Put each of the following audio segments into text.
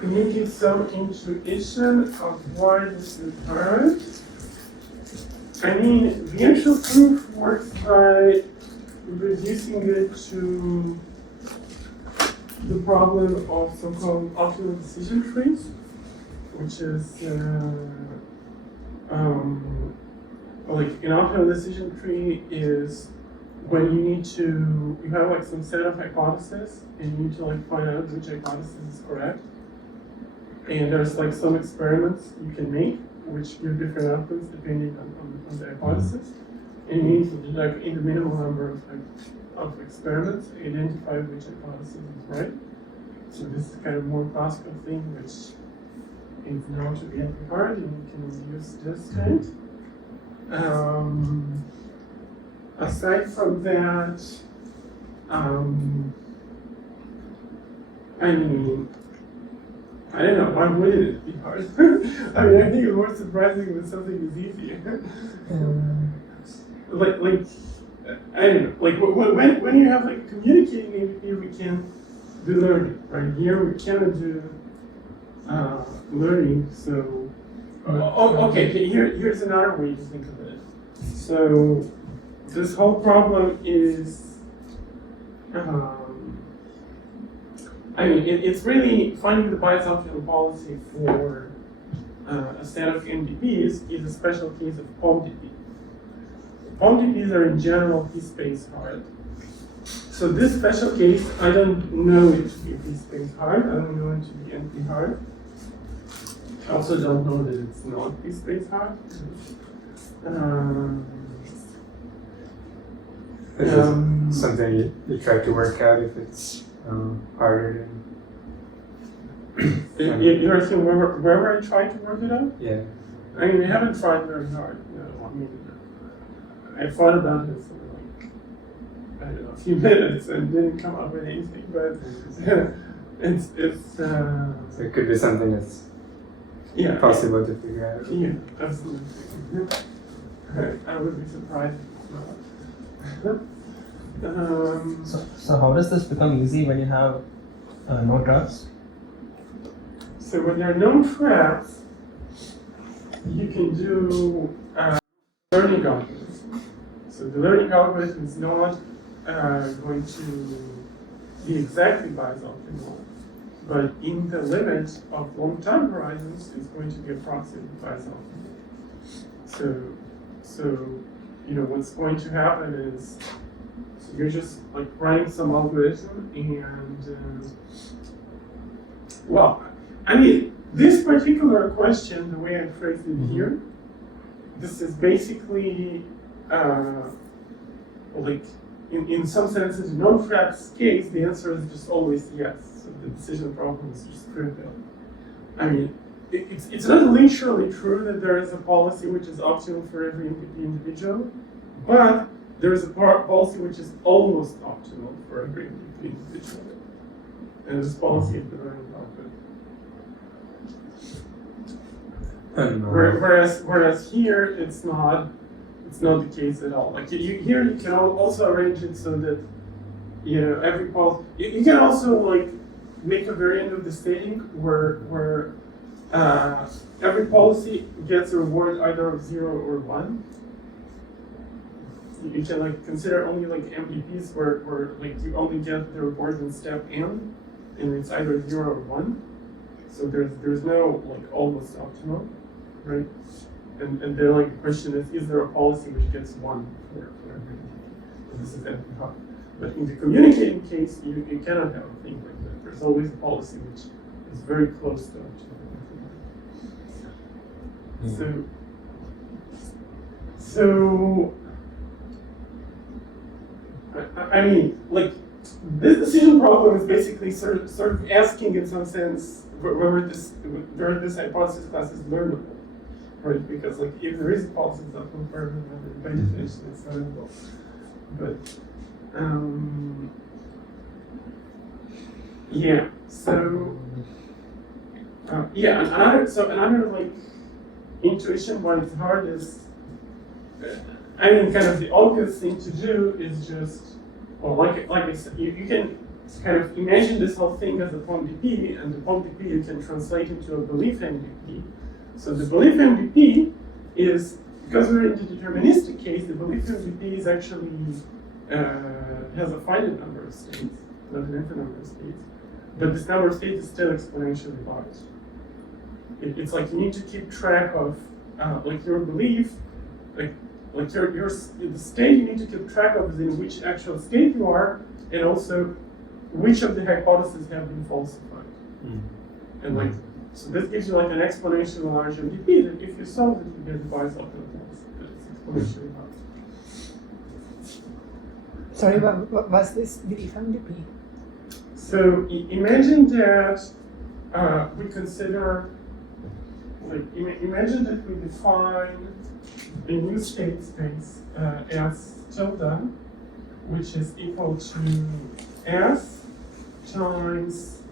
give some intuition of why this is hard. I mean, the actual proof works by reducing it to the problem of so-called optimal decision trees, which is like an optimal decision tree is when you have like some set of hypotheses and you need to like find out which hypothesis is correct. And there's like some experiments you can make which give different outcomes depending on the hypothesis. And you need to do like in the minimum number of experiments, identify which hypothesis is right. So this is kind of more classical thing which is known to be hard, and you can use this kind. Aside from that, I mean, I don't know, why wouldn't it be hard? I mean, I think it's more surprising when something is easier. Like, I don't know, like when you have like communicating MDP, we can do learning, right? Here we cannot do learning, so, okay, here's another way to think of it. So, this whole problem is, I mean, it's really finding the bias optimal policy for a set of MDPs is a special case of POMDP. POMDPs are in general p-space hard. So this special case, I don't know it to be p-space hard. I don't know it to be NP hard. I also don't know that it's not p-space hard. Is it something you try to work out if it's harder than? You're asking wherever I try to work it out? Yeah. I mean, I haven't tried very hard. No, I mean, I thought about it for like, I don't know, a few minutes and didn't come up with anything, but it's So it could be something that's possible to figure out. Yeah, absolutely. I would be surprised if it's not. So how does this become easy when you have no traps? So when there are no traps, you can do learning algorithm. So the learning algorithm is not going to be exactly bias optimal, but in the limit of long time horizons, it's going to be approximately bias optimal. So you know what's going to happen is you're just like running some algorithm and well, I mean this particular question, the way I phrased it here, this is basically like in some senses, in no-traps case, the answer is just always yes. So the decision problem is just trivial. I mean, it's not literally true that there is a policy which is optimal for every individual, but there is a policy which is almost optimal for every individual. And this policy is the learning algorithm. Whereas here, it's not the case at all. Like here, you can also arrange it so that every policy. You can also like make a variant of the stating where every policy gets a reward either of 0 or 1. You can like consider only like MDPs where like you only get the reward in step n, and it's either 0 or 1. So there's no like almost optimal, right? And then like the question is there a policy which gets 1 for everything? This is NP. But in the communicating case, you cannot have a thing like that. There's always a policy which is very close to optimal. So I mean, like this decision problem is basically sort of asking in some sense whether this hypothesis class is learnable. Right, because like if there is a policy that's not confirmed, then by definition it's learnable. But yeah, so another like intuition why it's hard is, I mean, kind of the obvious thing to do is just, well, like I said, you can kind of imagine this whole thing as a POMDP, and the POMDP you can translate into a belief MDP. So the belief MDP is, because we're in the deterministic case, the belief MDP is actually has a finite number of states, not an infinite number of states, but this number of states is still exponentially large. It's like you need to keep track of like your belief, like the state you need to keep track of is in which actual state you are, and also which of the hypotheses have been falsified. And like, so this gives you like an exponentially large MDP that if you solve it, you get the bias optimal, but it's exponentially large. Sorry, what was this belief MDP? So imagine that we consider, like, imagine that we define a new state space as tilde, which is equal to S times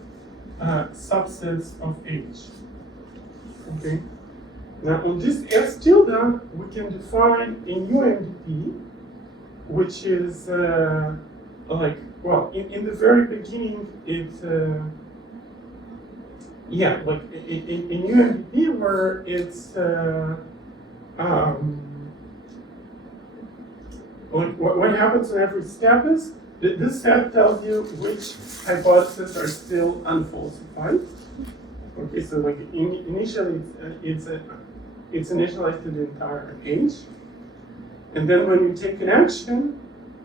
subsets of H. Okay. Now on this S tilde, we can define a new MDP, which is like, well, in the very beginning, it's yeah, like a new MDP where it's like what happens in every step is that this set tells you which hypotheses are still unfalsified. Okay, so like initially it's initialized to the entire H, and then when you take an action,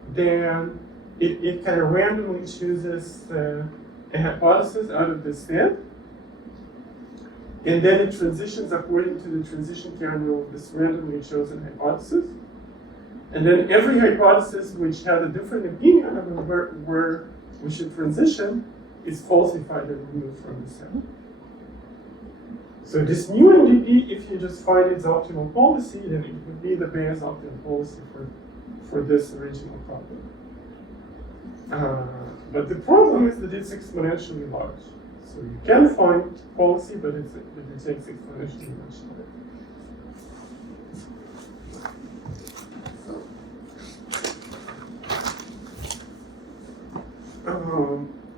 then it kind of randomly chooses a hypothesis out of this set, and then it transitions according to the transition kernel of this randomly chosen hypothesis. And then every hypothesis which had a different opinion of where we should transition is falsified and removed from the set. So this new MDP, if you just find its optimal policy, then it would be the Bayes optimal policy for this original problem. But the problem is that it's exponentially large. So you can find policy, but it takes exponentially much longer.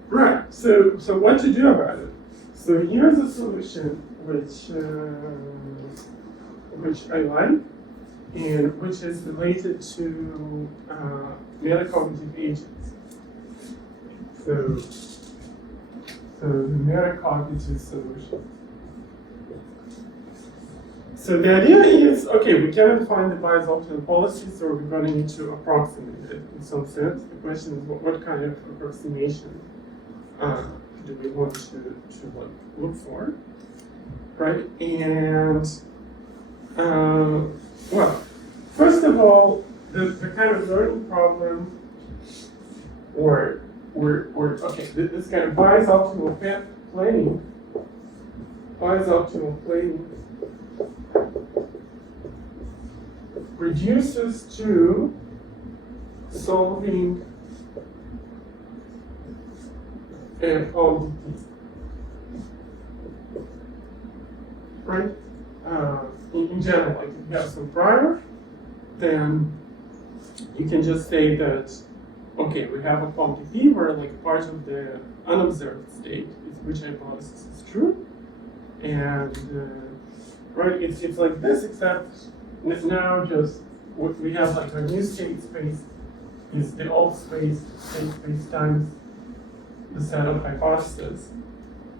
Right. So what to do about it? So here's a solution which I like, and which is related to metacognitive agents. So the metacognitive solution. So the idea is, okay, we cannot find the Bayes optimal policy, so we're going to need to approximate it in some sense. The question is, what kind of approximation do we want to like, look for, right? And well, first of all, the kind of learning problem, or okay, this kind of Bayes optimal planning, reduces to solving an POMDP, right? In general, like if you have some prior, then you can just say that, okay, we have a POMDP where like part of the unobserved state is which hypothesis is true, and right, it's like this, except now just what we have like our new state space is the alt space, state space times the set of hypotheses,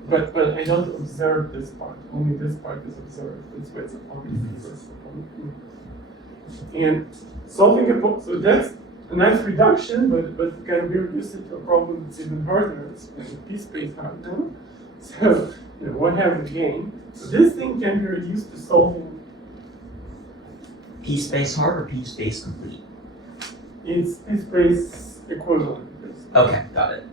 but I don't observe this part. Only this part is observed. That's why it's a POMDP versus a POMDP. And solving so that's a nice reduction, but can we reduce it to a problem that's even harder? It's p-space hard now. So what have we gained? So this thing can be reduced to solving. P-space hard or P-space complete? It's p-space equivalent. Basically. Okay, got it.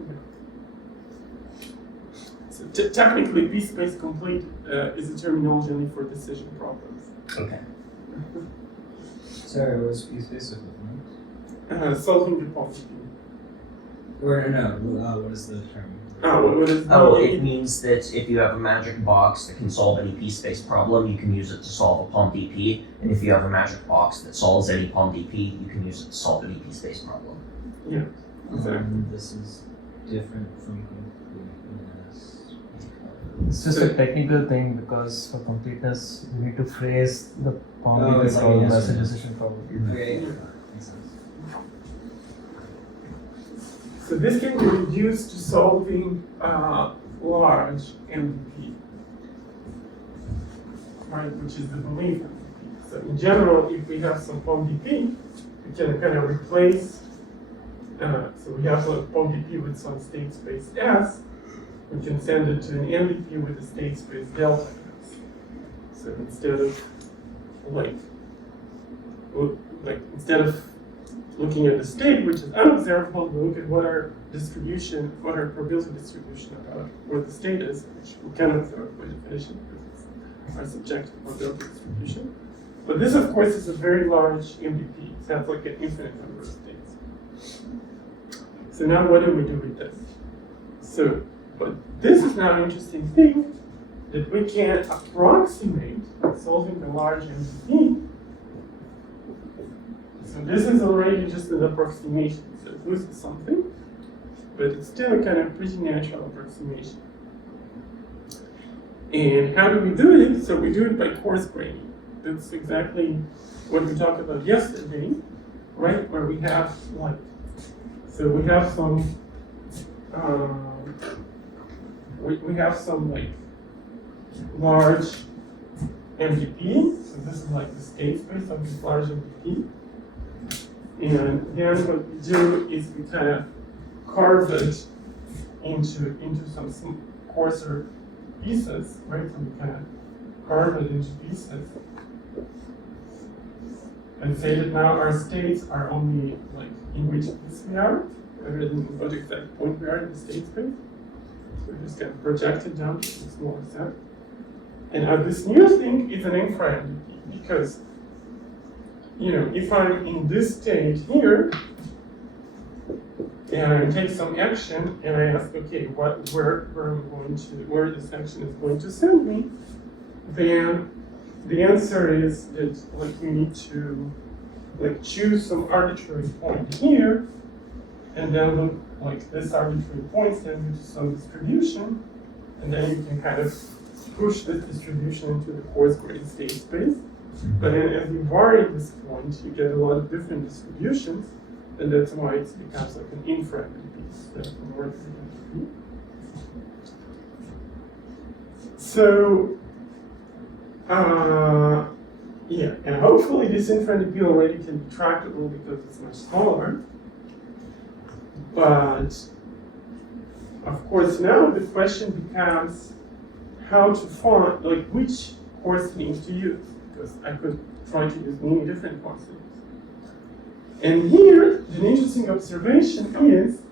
So technically, p-space complete is a terminology only for decision problems. Okay. Sorry, what was P-space equivalent? Solving the POMDP. Or no, what is the term? It means that if you have a magic box that can solve any p-space problem, you can use it to solve a POMDP. And if you have a magic box that solves any POMDP, you can use it to solve any p-space problem. Yeah, exactly. This is different from completeness? It's just a technical thing because for completeness, you need to phrase the POMDP it's like a problem yes as a or no. decision problem. Okay, makes sense. So this can be reduced to solving large MDP, right, which is the belief MDP. So in general, if we have some POMDP, we can kind of replace, so we have a POMDP with some state space S, we can send it to an MDP with a state space delta S. So instead of instead of looking at the state, which is unobservable, we look at what our probability distribution about where the state is, which we can observe by definition because it's our subjective probability distribution. But this, of course, is a very large MDP. So that's like an infinite number of states. So now what do we do with this? So, but this is now an interesting thing that we can approximate solving the large MDP. So this is already just an approximation. So it loses something, but it's still a kind of pretty natural approximation. And how do we do it? So we do it by coarse-graining. That's exactly what we talked about yesterday, right? Where we have so we have some, we have some large MDP. So this is like the state space of this large MDP. And then what we do is we kind of carve it into some coarser pieces, right? So we kind of carve it into pieces and say that now our states are only in which piece we are, rather than what exact point we are in the state space. So we just kind of project it down to a smaller set. And this new thing is an infra MDP because if I'm in this state here, and I take some action, and I ask, okay, where this action is going to send me, then the answer is that we need to choose some arbitrary point here, and then look this arbitrary point sends you to some distribution, and then you can kind of push this distribution into the coarse-grained state space. But then as you vary this point, you get a lot of different distributions, and that's why it becomes like an infra MDP instead of an ordinary MDP. So, yeah, and hopefully this infra MDP already can be tractable because it's much smaller. But, of course, now the question becomes how to find, which coarse names to use. Because I could try to use many different coarse names. And here, the interesting observation is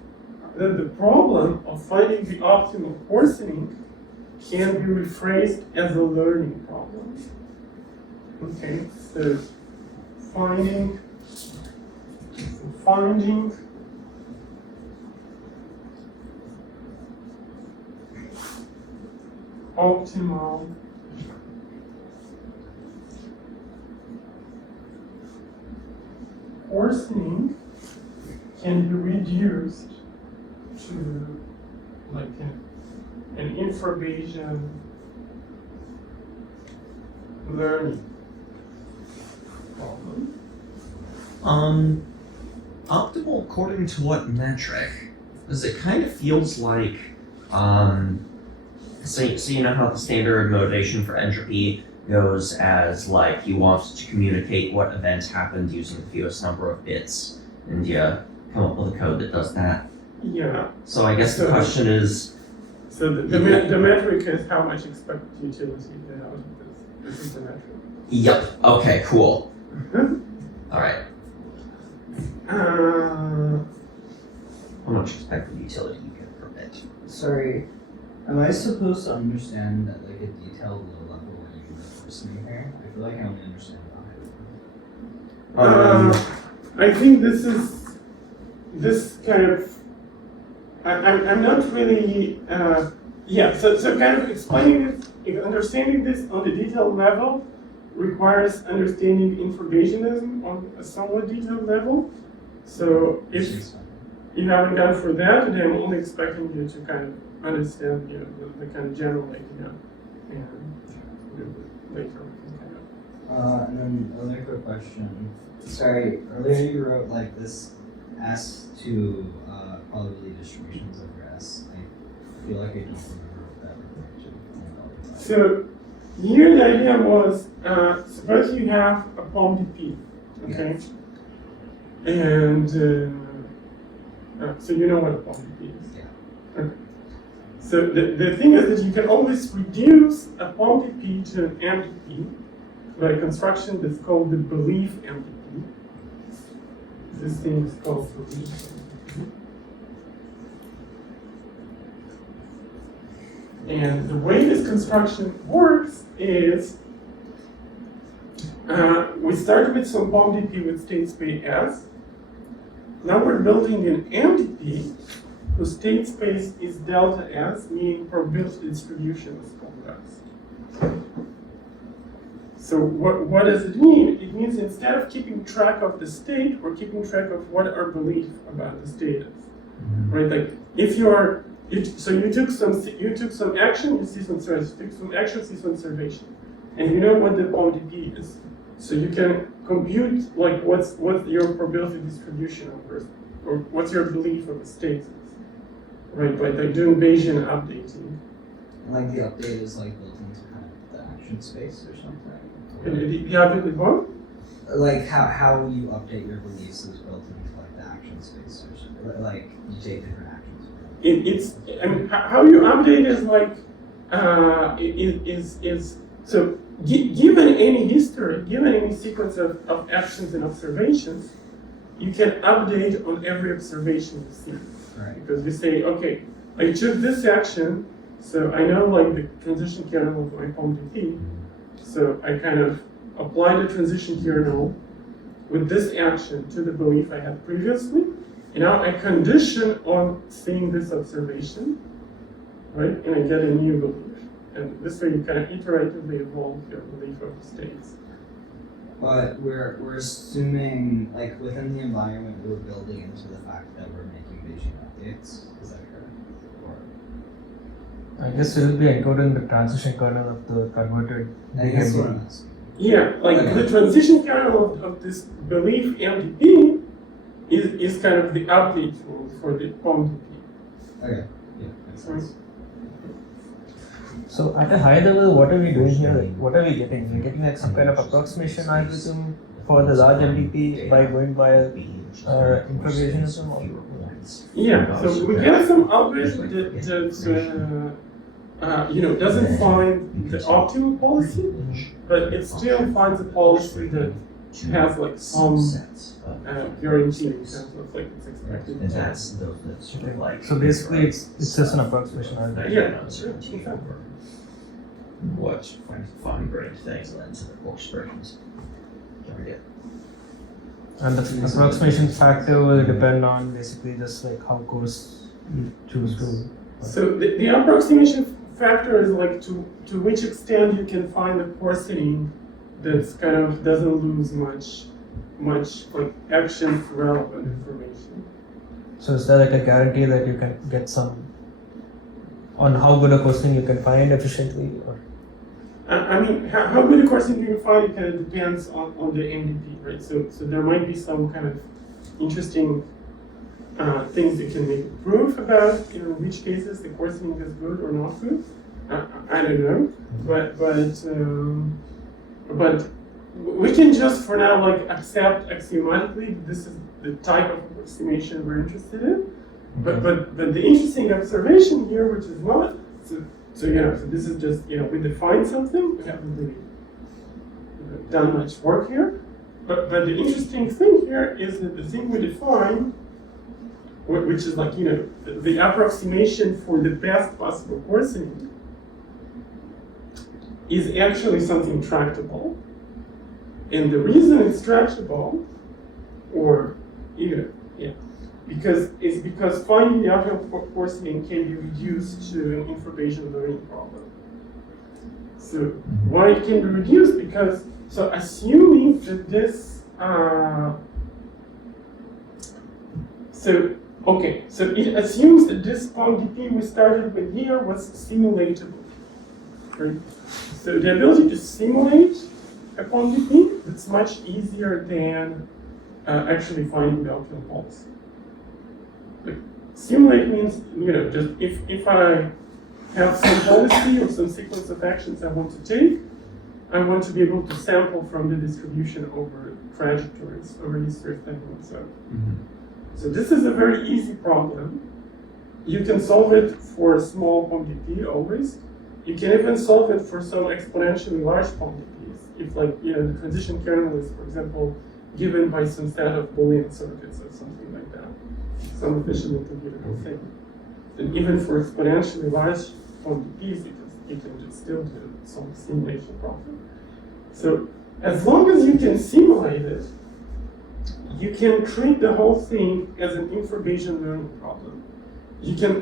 that the problem of finding the optimal coarsening can be rephrased as a learning problem. Okay, so finding optimal coarsening can be reduced to an infra-Bayesian learning problem. Optimal according to what metric? Because it kind of feels like, so you know how the standard motivation for entropy goes as you want to communicate what event happened using the fewest number of bits, and you come up with a code that does that. Yeah. So I guess the question is. So the metric is how much expected utility you get out of this. This is the metric. Yep. Okay. Cool. All right. How much expected utility you get per bit? Sorry, am I supposed to understand at a detailed low level when you do the coarsening here? I feel like I only understand the high level. I think this kind of. I'm not really. So kind of explaining this, understanding this on the detailed level requires understanding informationism on a somewhat detailed level. So if you haven't gone through that, and I'm only expecting you to kind of understand, the kind of general idea, and later we can kind of. And then another quick question. Sorry, earlier you wrote like this S to probability distributions over S. I feel like I don't remember what that referred to. So here the idea was, suppose you have a POMDP, okay? And so you know what a POMDP is? Yeah. Okay. So the thing is that you can always reduce a POMDP to an MDP by a construction that's called the belief MDP. This thing is called belief MDP. And the way this construction works is we start with some POMDP with state space S. Now we're building an MDP whose state space is delta S, meaning probability distribution is called S. So what does it mean? It means instead of keeping track of the state, we're keeping track of what our belief about the state is. Right? Like if so you took some action, you see some observation. You took some action, see some observation, and you know what the POMDP is. So you can compute like what's your probability distribution over, or what's your belief of the state is, right? By doing Bayesian updating. Like the update is like built into kind of the action space or something. The update with what? Like how you update your beliefs is built into like the action space or something. Like you take different actions. I mean, how you update is like so given any history, given any sequence of actions and observations, you can update on every observation you see. Right. Because we say, okay, I took this action, so I know like the transition kernel of my POMDP, so I kind of apply the transition kernel with this action to the belief I had previously, and now I condition on seeing this observation, right? And I get a new belief. And this way you kind of iteratively evolve your belief of the states. But we're assuming, like within the environment, we're building into the fact that we're making Bayesian updates. Is that correct? Or I guess it will be encoded in the transition kernel of the converted. I guess what I'm asking. Yeah, like Okay. the transition kernel of this belief MDP is kind of the update tool for the POMDP. Okay. Yeah, makes sense. So at a high level, what are we doing here? Like, what are we getting? We're getting like some kind of approximation algorithm for the large MDP by going by improvisationism. Yeah, so we get some algorithm that doesn't find the optimal policy, but it still finds a policy that has like some guarantee in terms of like its expected. And that's sort of like. So basically, it's just an approximation algorithm. Yeah. Uncertainty over what fine-grained things led to the coarse-grains. And the approximation factor will depend on basically just like how coarse you choose to. So the approximation factor is like to which extent you can find the coarsening that's kind of doesn't lose much like action relevant information. So is there like a guarantee that you can get some on how good a coarsening you can find efficiently? Or? I mean, how good a coarsening you can find, it kind of depends on the MDP, right? So there might be some kind of interesting things you can make a proof about, in which cases the coarsening is good or not good. I don't know, but we can just for now like accept axiomatically this is the type of approximation we're interested in. But the interesting observation here, which is not so this is just we define something. We haven't really done much work here. But the interesting thing here is that the thing we define, which is like the approximation for the best possible coarsening, is actually something tractable. And the reason it's tractable, because finding the optimal coarsening can be reduced to an information learning problem. So why it can be reduced? Because assuming that this Okay, so it assumes that this POMDP we started with here was simulatable. Right? So the ability to simulate a POMDP, it's much easier than actually finding the optimal policy. Like, simulate means, just if I have some policy or some sequence of actions I want to take, I want to be able to sample from the distribution over trajectories, over history of time and so on. So this is a very easy problem. You can solve it for a small POMDP always. You can even solve it for some exponentially large POMDPs. If the transition kernel is, for example, given by some set of Boolean circuits or something like that. Some efficiently computable thing. And even for exponentially large POMDPs, you can just still do some simulation problem. So as long as you can simulate it, you can treat the whole thing as an infra-Bayesian learning problem.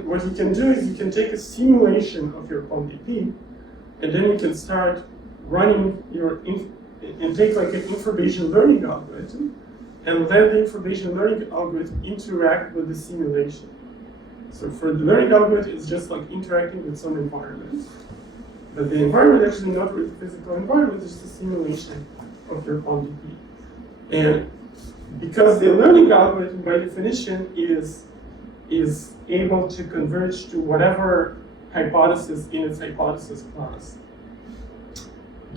What you can do is you can take a simulation of your POMDP, and then you can start running and take like an infra-Bayesian learning algorithm, and let the infra-Bayesian learning algorithm interact with the simulation. So for the learning algorithm, it's just like interacting with some environment. But the environment actually not really the physical environment, it's just a simulation of your POMDP. And because the learning algorithm, by definition, is able to converge to whatever hypothesis in its hypothesis class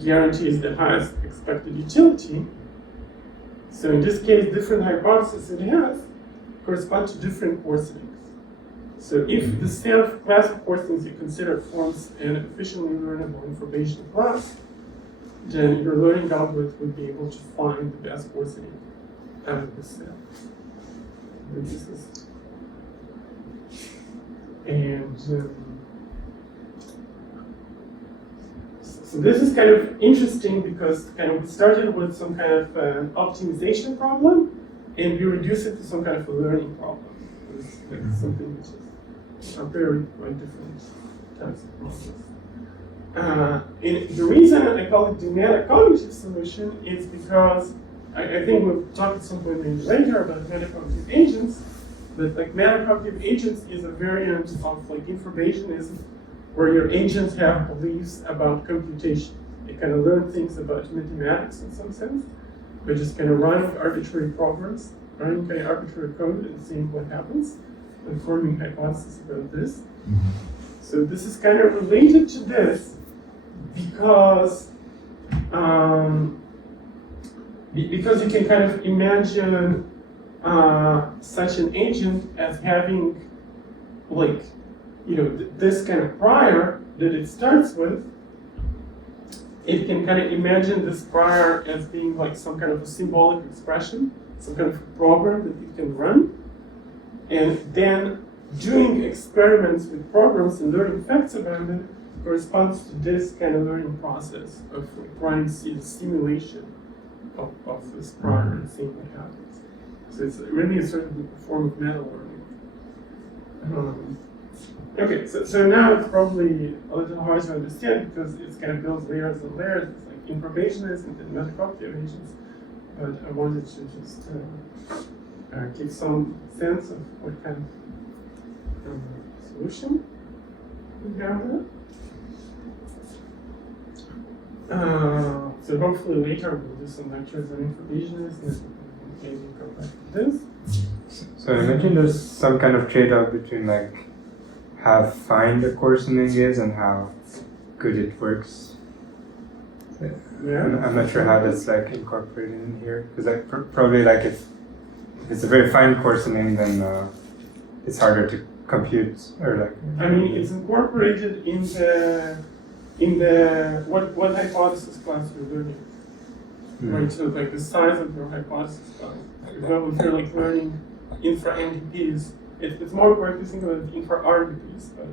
guarantees the highest expected utility. So in this case, different hypotheses it has correspond to different coarsenings. So if the set of class of coarsenings you consider forms an efficiently learnable information class, then your learning algorithm would be able to find the best coarsening out of this set. So this is kind of interesting because we started with some kind of optimization problem, and we reduce it to some kind of a learning problem. It's like something which is very quite different types of problems. And the reason I call it the metacognitive solution is because I think we'll talk at some point maybe later about metacognitive agents, but like metacognitive agents is a variant of like infra-Bayesianism, where your agents have beliefs about computation. They kind of learn things about mathematics in some sense, by just kind of running arbitrary programs, running kind of arbitrary code and seeing what happens, and forming hypotheses about this. So this is kind of related to this because you can kind of imagine such an agent as having like, this kind of prior that it starts with. It can kind of imagine this prior as being like some kind of a symbolic expression, some kind of program that it can run. And then doing experiments with programs and learning facts about it corresponds to this kind of learning process of trying to see the simulation of this prior and seeing what happens. So it's really a certain form of meta learning. Okay, so now it's probably a little hard to understand because it's kind of builds layers and layers. It's like infra-Bayesianism and metacognitive agents. But I wanted to just give some sense of what kind of solution we have there. So hopefully later we'll do some lectures on infra-Bayesianism and maybe go back to this. So I mentioned there's some kind of trade-off between like how fine the coarsening is and how good it works. Yeah. I'm not sure how that's like incorporated in here because like probably like if it's a very fine coarsening, then it's harder to compute or like. I mean, it's incorporated in the what hypothesis class you're learning, right? So like the size of your hypothesis class. For example, if you're like learning infra-MDPs, it's more correct to think about infra-RDPs, but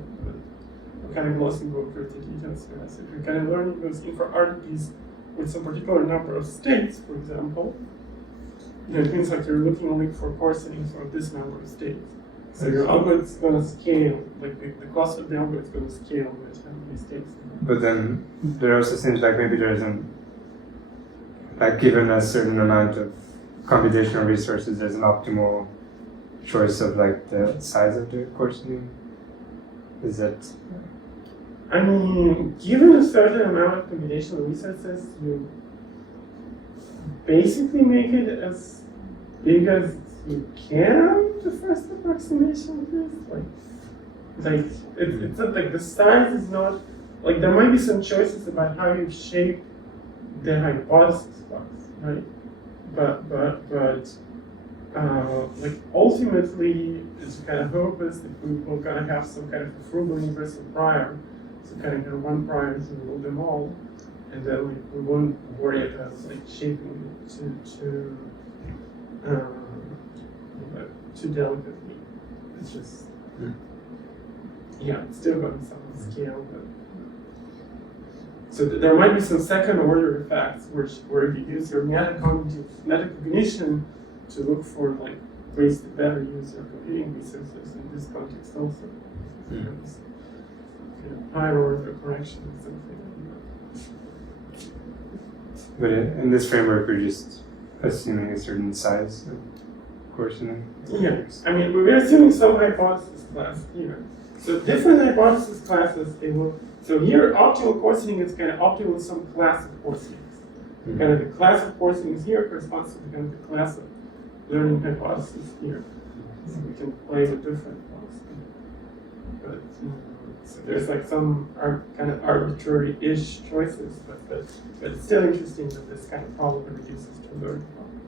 we're kind of glossing over the details here. So if you're kind of learning those infra-RDPs with some particular number of states, for example, it means like you're looking only for coarsenings of this number of states. So your algorithm is going to scale, like the cost of the algorithm is going to scale with how many states. But then there also seems like maybe there isn't, like given a certain amount of computational resources, there's an optimal choice of like the size of the coarsening? Is that I mean, given a certain amount of computational resources, you basically make it as big as you can. The first approximation is it's not like the size is not like there might be some choices about how you shape the hypothesis box, right? But like ultimately, it's kind of hope is that we will kind of have some kind of a frugal universal prior. So kind of one prior to rule them all, and then like we won't worry about like shaping it too delicately. It's just it's still going to some scale, but so there might be some second order effects where if you use your metacognition to look for like ways to better use your computing resources in this context also. Higher order correction or something. But in this framework, we're just assuming a certain size of coarsening. Yeah, I mean, we're assuming some hypothesis class here. So different hypothesis classes, they will. So here, optimal coarsening is kind of optimal with some class of coarsenings. Kind of the class of coarsenings here corresponds to kind of the class of learning hypothesis here. So we can play with different ones. But so there's like some kind of arbitrary-ish choices, but it's still interesting that this kind of problem reduces to learn problem.